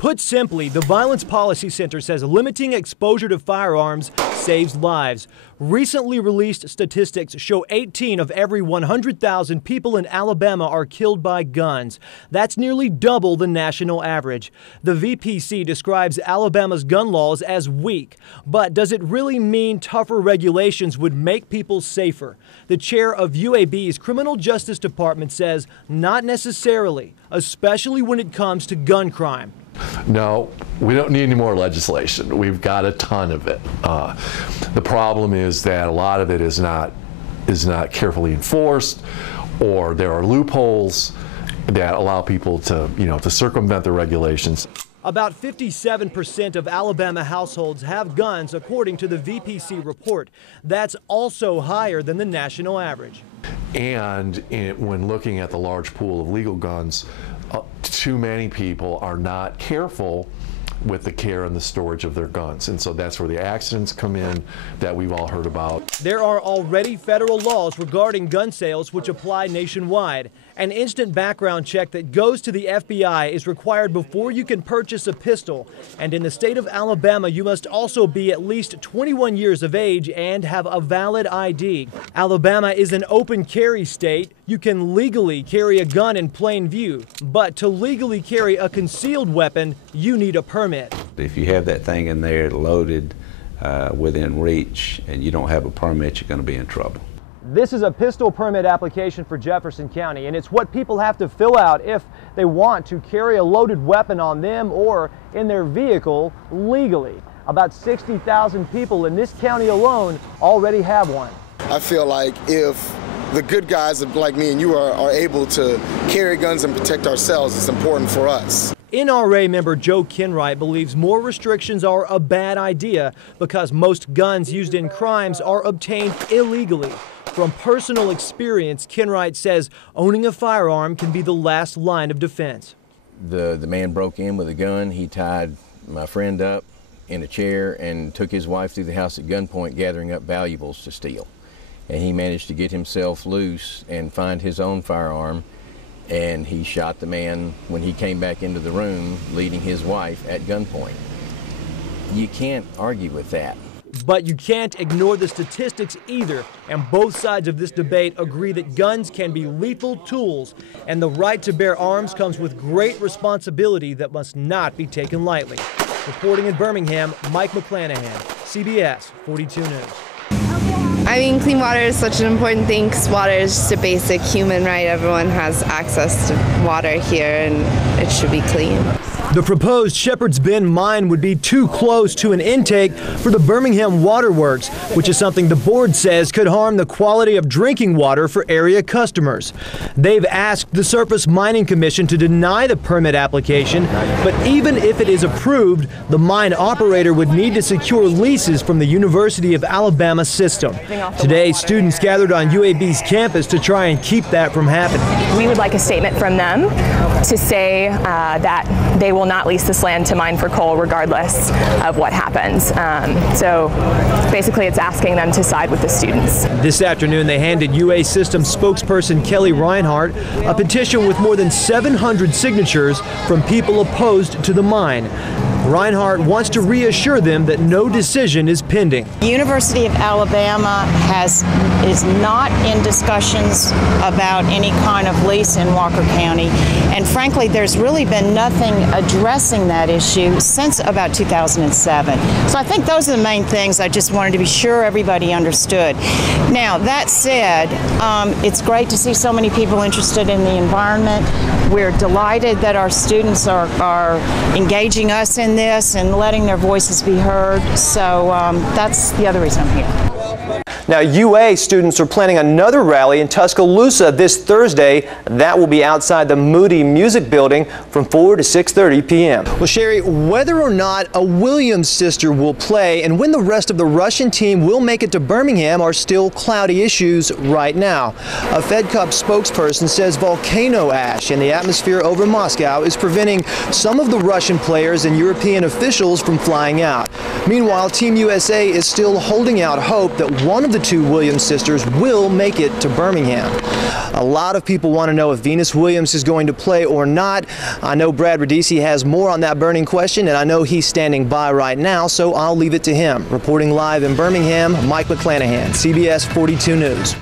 Put simply, the Violence Policy Center says limiting exposure to firearms saves lives. Recently released statistics show 18 of every 100,000 people in Alabama are killed by guns. That's nearly double the national average. The VPC describes Alabama's gun laws as weak, but does it really mean tougher regulations would make people safer? The chair of UAB's Criminal Justice Department says not necessarily, especially when it comes to gun crime. No, we don't need any more legislation. We've got a ton of it. The problem is that a lot of it is not carefully enforced, or there are loopholes that allow people to, to circumvent the regulations. About 57% of Alabama households have guns, according to the VPC report. That's also higher than the national average. And when looking at the large pool of legal guns, too many people are not careful with the care and the storage of their guns. And so that's where the accidents come in that we've all heard about. There are already federal laws regarding gun sales which apply nationwide. An instant background check that goes to the FBI is required before you can purchase a pistol. And in the state of Alabama, you must also be at least 21 years of age and have a valid ID. Alabama is an open carry state. You can legally carry a gun in plain view, but to legally carry a concealed weapon, you need a permit. If you have that thing in there loaded within reach and you don't have a permit, you're going to be in trouble. This is a pistol permit application for Jefferson County, and it's what people have to fill out if they want to carry a loaded weapon on them or in their vehicle legally. About 60,000 people in this county alone already have one. I feel like if the good guys like me and you are able to carry guns and protect ourselves, it's important for us. NRA member Joe Kenwright believes more restrictions are a bad idea because most guns used in crimes are obtained illegally. From personal experience, Kenwright says owning a firearm can be the last line of defense. The man broke in with a gun. He tied my friend up in a chair and took his wife through the house at gunpoint, gathering up valuables to steal. And he managed to get himself loose and find his own firearm, and he shot the man when he came back into the room, leading his wife at gunpoint. You can't argue with that. But you can't ignore the statistics either, and both sides of this debate agree that guns can be lethal tools, and the right to bear arms comes with great responsibility that must not be taken lightly. Reporting in Birmingham, Mike McClanahan, CBS 42 News. I mean, clean water is such an important thing because water is just a basic human right. Everyone has access to water here, and it should be clean. The proposed Shepherd's Bend mine would be too close to an intake for the Birmingham Waterworks, which is something the board says could harm the quality of drinking water for area customers. They've asked the Surface Mining Commission to deny the permit application, but even if it is approved, the mine operator would need to secure leases from the University of Alabama system. Today, students gathered on UAB's campus to try and keep that from happening. We would like a statement from them to say that they will not lease this land to mine for coal regardless of what happens. So basically it's asking them to side with the students. This afternoon they handed UA System spokesperson Kellee Reinhart a petition with more than 700 signatures from people opposed to the mine. Reinhart wants to reassure them that no decision is pending. The University of Alabama is not in discussions about any kind of lease in Walker County, and frankly there's really been nothing addressing that issue since about 2007. So I think those are the main things I just wanted to be sure everybody understood. Now that said, it's great to see so many people interested in the environment. We're delighted that our students are engaging us in this and letting their voices be heard. So that's the other reason I'm here. Now, UA students are planning another rally in Tuscaloosa this Thursday. That will be outside the Moody Music Building from 4 to 6:30 p.m. Well, Sherry, whether or not a Williams sister will play and when the rest of the Russian team will make it to Birmingham are still cloudy issues right now. A Fed Cup spokesperson says volcano ash in the atmosphere over Moscow is preventing some of the Russian players and European officials from flying out. Meanwhile, Team USA is still holding out hope that one of the two Williams sisters will make it to Birmingham. A lot of people want to know if Venus Williams is going to play or not. I know Brad Radisi has more on that burning question, and I know he's standing by right now, so I'll leave it to him. Reporting live in Birmingham, Mike McClanahan, CBS 42 News.